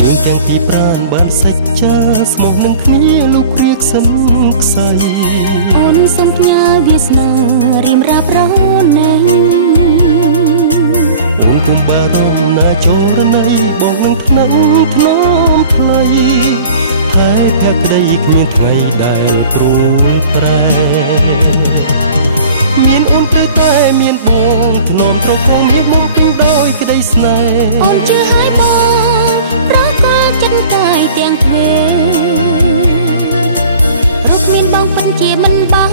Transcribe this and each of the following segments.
យើងទាំងពីរប្រានបានសាច់ចាស្មោះនឹងគ្នាលោកគ្រាក្សិនខ្សៃអូនសូមផ្ញើវាសនារៀមរាប់រណីអូនគុំបារម្ភណាចរណីបងនឹងថ្នាំថ្នមថ្លៃថែភក្តីគ្មានថ្ងៃដែលព្រួយប្រែមានអូនត្រូវតែមានបងធ្នមត្រកងមានមកពេញដោយក្តីស្នេហ៍អូនជឿឲ្យបងប្រកបចិត្តកាយទាំងទ្វេរកមានបងពិតជាមិនបាន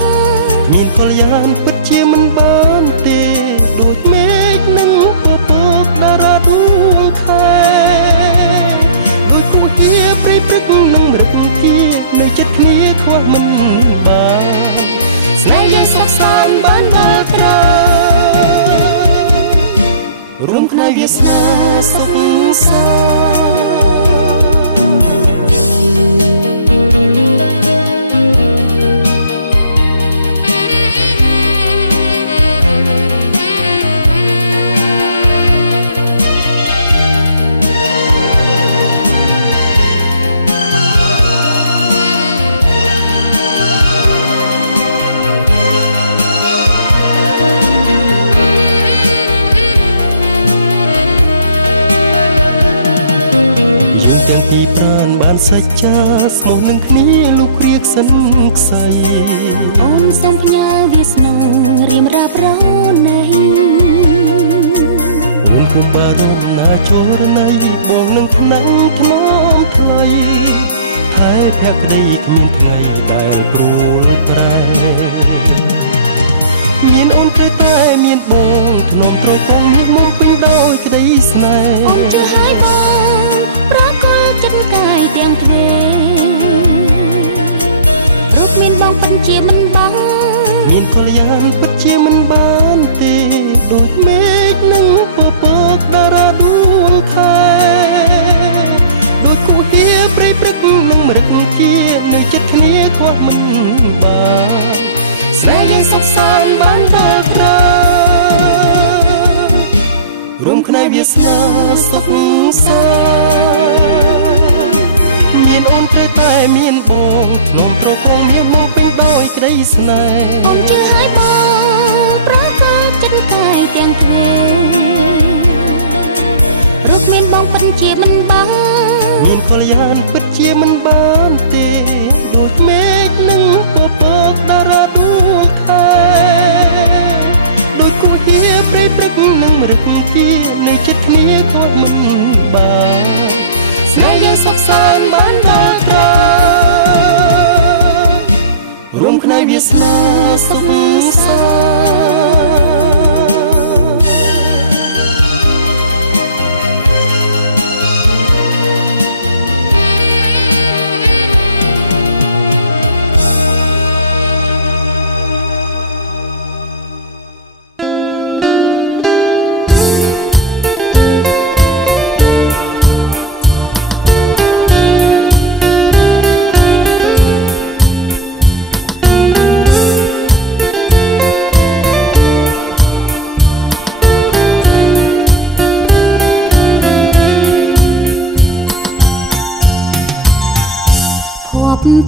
គ្មានកល្យានពិតជាមិនបានទេដូចមេឃនឹងពពកតារាដួងខែដូចគូហៀព្រៃព្រឹកនឹងរឹកគានៅចិត្តគ្នាខ្វះមិនបានស្នេហ៍យើងសុខសាន្តបានដល់ត្រារួមគ្នាវាសនាសុខសាន្តយើងទាំងពីរប្រានបានសាច់ចាស្មោះនឹងគ្នាលោកគ្រាក្សិនខ្សៃអូនសូមផ្ញើវាសនារៀមរាប់រណីអូនគុំបារម្ភណាចរណីបងនឹងថ្នាំថ្នមថ្លៃថែភក្តីគ្មានថ្ងៃដែលព្រួលប្រែមានអូនត្រូវតែមានបងធ្នមត្រកងមានមកពេញដោយក្តីស្នេហ៍អូនជឿឲ្យបងប្រកបចិត្តកាយទាំងទ្វេរូបមានបងពិតជាមិនបានមានកល្យានពិតជាមិនបានទេដូចមេឃនឹងពពកតារាដួងខែដូចគូហៀព្រៃព្រឹកនឹងរឹកគានៅចិត្តគ្នាខ្វះមិនបានស្នេហ៍យើងសុខសាន្តបានដល់ត្រារួមគ្នាវាសនាសុខសាន្តមានអូនត្រូវតែមានបងធ្នមត្រកងមានមកពេញដោយក្តីស្នេហ៍អូនជឿឲ្យបងប្រកបចិត្តកាយទាំងទ្វេរូបមានបងពិតជាមិនបានមានកល្យានពិតជាមិនបានទេដូចមេឃនឹងពពកតារាដួងខែដូចគូហៀព្រៃព្រឹកនឹងរឹកគានៅចិត្តគ្នាខ្វះមិនបានស្នេហ៍យើងសុខសាន្តបានដល់ត្រារួមគ្នាវាសនាសុខសាន្ត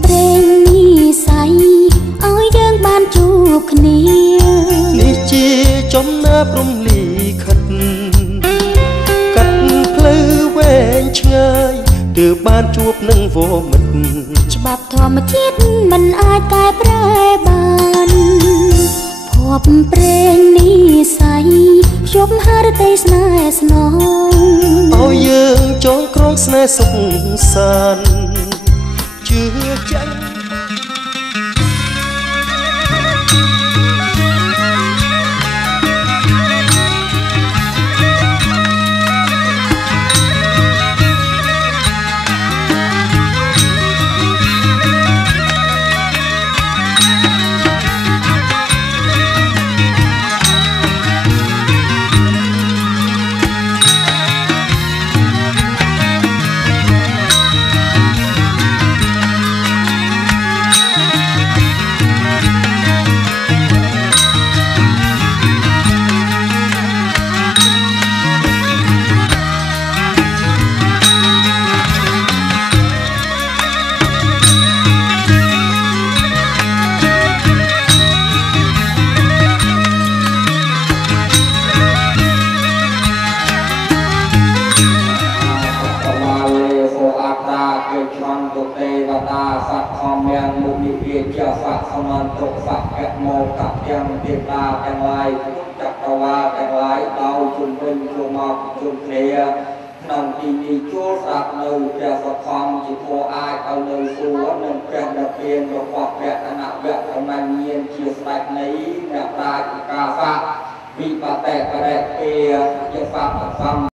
ព្រេងនិស័យឲ្យយើងបានជួបគ្នានេះជាចំណើព្រំលីខិតកាត់ផ្លូវវែងឆ្ងាយទើបបានជួបនឹងវមិត្តច្បាប់ធម្មជាតិមិនអាចកែប្រែបានភពព្រេងនិស័យភ្យប់ហារតីស្នេហ៍ស្នងឲ្យយើងចងក្រងស្នេហ៍សុខសាន្តជឿចាំង กฝักแกะโมกับยังเทียตาแกงลายจักรวาลแกงลายดาวจุนเป็นจุมอกจุนเคลียนองทีมีชั่วสักหนึ่งจะสะพองจิตโพอายเอาหนึ่งสัวหนึ่งแกะดับเบียนระบบแกะขณะแกะทำไมเงียนเชียร์สายนี้แกะตายกาฟะวิปแตกกระแดกเปียยังฟัง